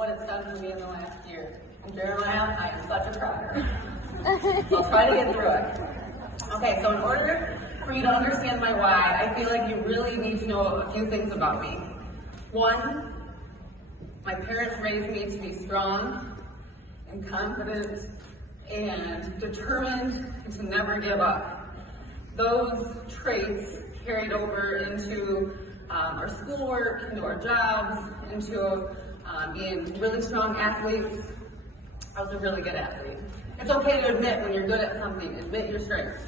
what it's done for me in the last year. And Jeremiah, I am such a crier. So I'll try to get through it. Okay, so in order for you to understand my why, I feel like you really need to know a few things about me. One, my parents raised me to be strong and confident and determined and to never give up. Those traits carried over into our schoolwork, into our jobs, into being really strong athletes. I was a really good athlete. It's okay to admit when you're good at something, admit your strengths.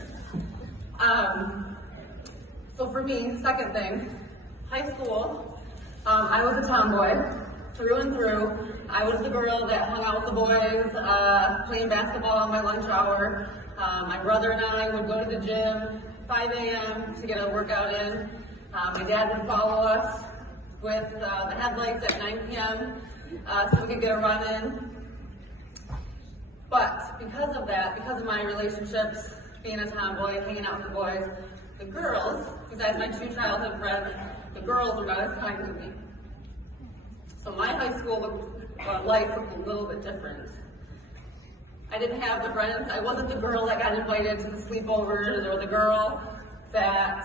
So for me, second thing, high school, I was a tomboy. Through and through. I was the girl that hung out with the boys, playing basketball in my lunch hour. My brother and I would go to the gym 5 a.m. to get a workout in. My dad would follow us with the headlights at 9 p.m. So we could get a run in. But because of that, because of my relationships, being a tomboy, hanging out with the boys, the girls, besides my two childhood friends, the girls were not as kind to me. So my high school life looked a little bit different. I didn't have the friends. I wasn't the girl that got invited to the sleepovers or the girl that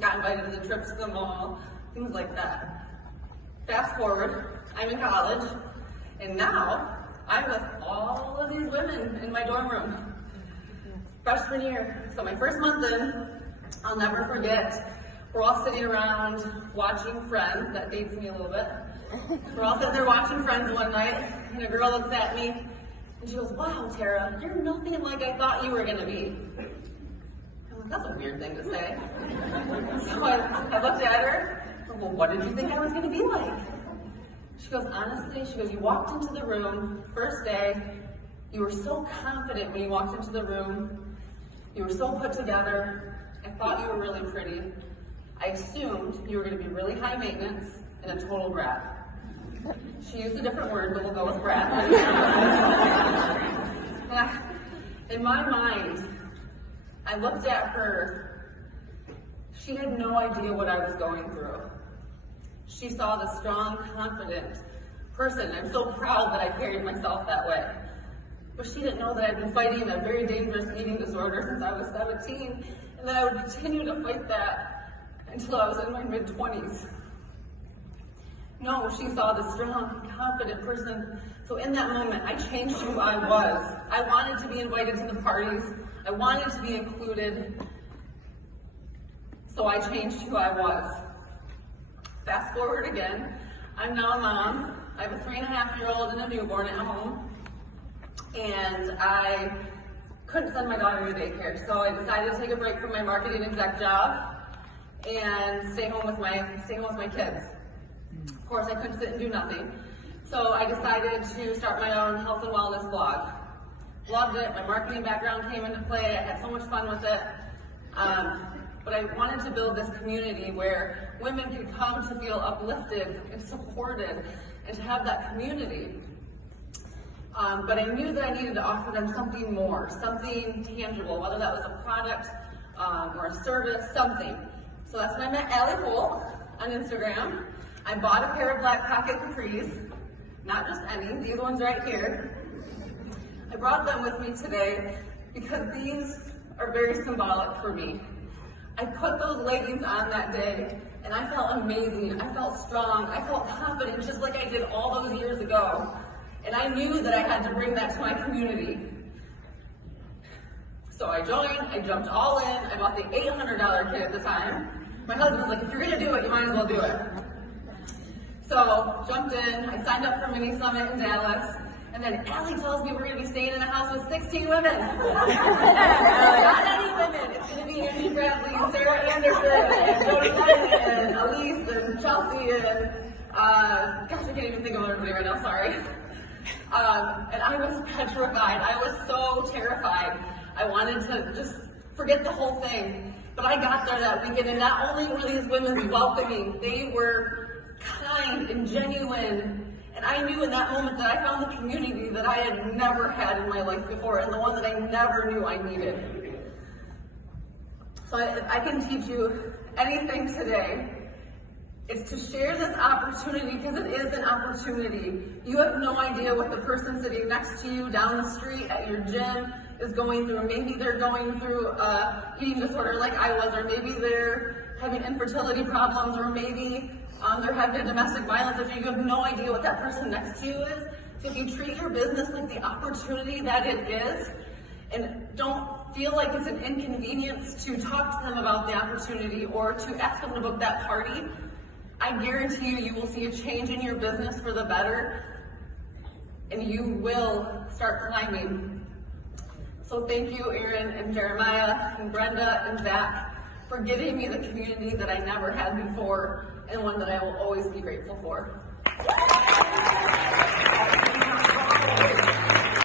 got invited to the trips to the mall, things like that. Fast forward, I'm in college, and now I'm with all of these women in my dorm room. Freshman year, so my first month in, I'll never forget. We're all sitting around watching Friends. That dates me a little bit. We're all sitting there watching Friends one night, and a girl looks at me, and she goes, "Wow, Tara, you're nothing like I thought you were going to be." I'm like, that's a weird thing to say. So I looked at her, and, well, what did you think I was going to be like? She goes, honestly, she goes, you walked into the room, first day, you were so confident when you walked into the room, you were so put together, I thought you were really pretty. I assumed you were going to be really high maintenance and a total brat. She used a different word, but we'll go with brat. In my mind, I looked at her. She had no idea what I was going through. She saw the strong, confident person. I'm so proud that I carried myself that way. But she didn't know that I'd been fighting a very dangerous eating disorder since I was 17, and that I would continue to fight that until I was in my mid-20s. No, she saw the strong, confident person. So in that moment, I changed who I was. I wanted to be invited to the parties. I wanted to be included. So I changed who I was. Fast forward again, I'm now a mom. I have a 3.5-year-old and a newborn at home. And I couldn't send my daughter to daycare, so I decided to take a break from my marketing exec job and stay home with my kids. Of course, I couldn't sit and do nothing. So I decided to start my own health and wellness blog. Loved it. My marketing background came into play. I had so much fun with it. But I wanted to build this community where women could come to feel uplifted and supported and to have that community. But I knew that I needed to offer them something more, something tangible, whether that was a product or a service, something. So that's when I met Allie Cole on Instagram. I bought a pair of black pocket capris, not just any, these ones right here. I brought them with me today because these are very symbolic for me. I put those leggings on that day and I felt amazing, I felt strong, I felt confident just like I did all those years ago. And I knew that I had to bring that to my community. So I joined, I jumped all in, I bought the $800 kit at the time. My husband was like, if you're gonna do it, you might as well do it. So, jumped in, I signed up for Mini Summit in Dallas, and then Allie tells me we're gonna be staying in a house with 16 women. Not any women, it's gonna be Andy Bradley, and Sarah Anderson, and Jody Lennon, and Elise, and Chelsea, and gosh, I can't even think of everybody right now, sorry. And I was petrified. I was so terrified. I wanted to just forget the whole thing. But I got there that weekend, and not only were these women welcoming, they were kind and genuine. And I knew in that moment that I found the community that I had never had in my life before, and the one that I never knew I needed. So I can teach you anything today. It's to share this opportunity because it is an opportunity. You have no idea what the person sitting next to you down the street at your gym is going through. Maybe they're going through eating disorder like I was, or maybe they're having infertility problems, or maybe they're having a domestic violence issue. You have no idea what that person next to you is. So if you treat your business like the opportunity that it is, and don't feel like it's an inconvenience to talk to them about the opportunity or to ask them to book that party, I guarantee you, you will see a change in your business for the better, and you will start climbing. So thank you, Aaron and Jeremiah and Brenda and Zach, for giving me the community that I never had before, and one that I will always be grateful for.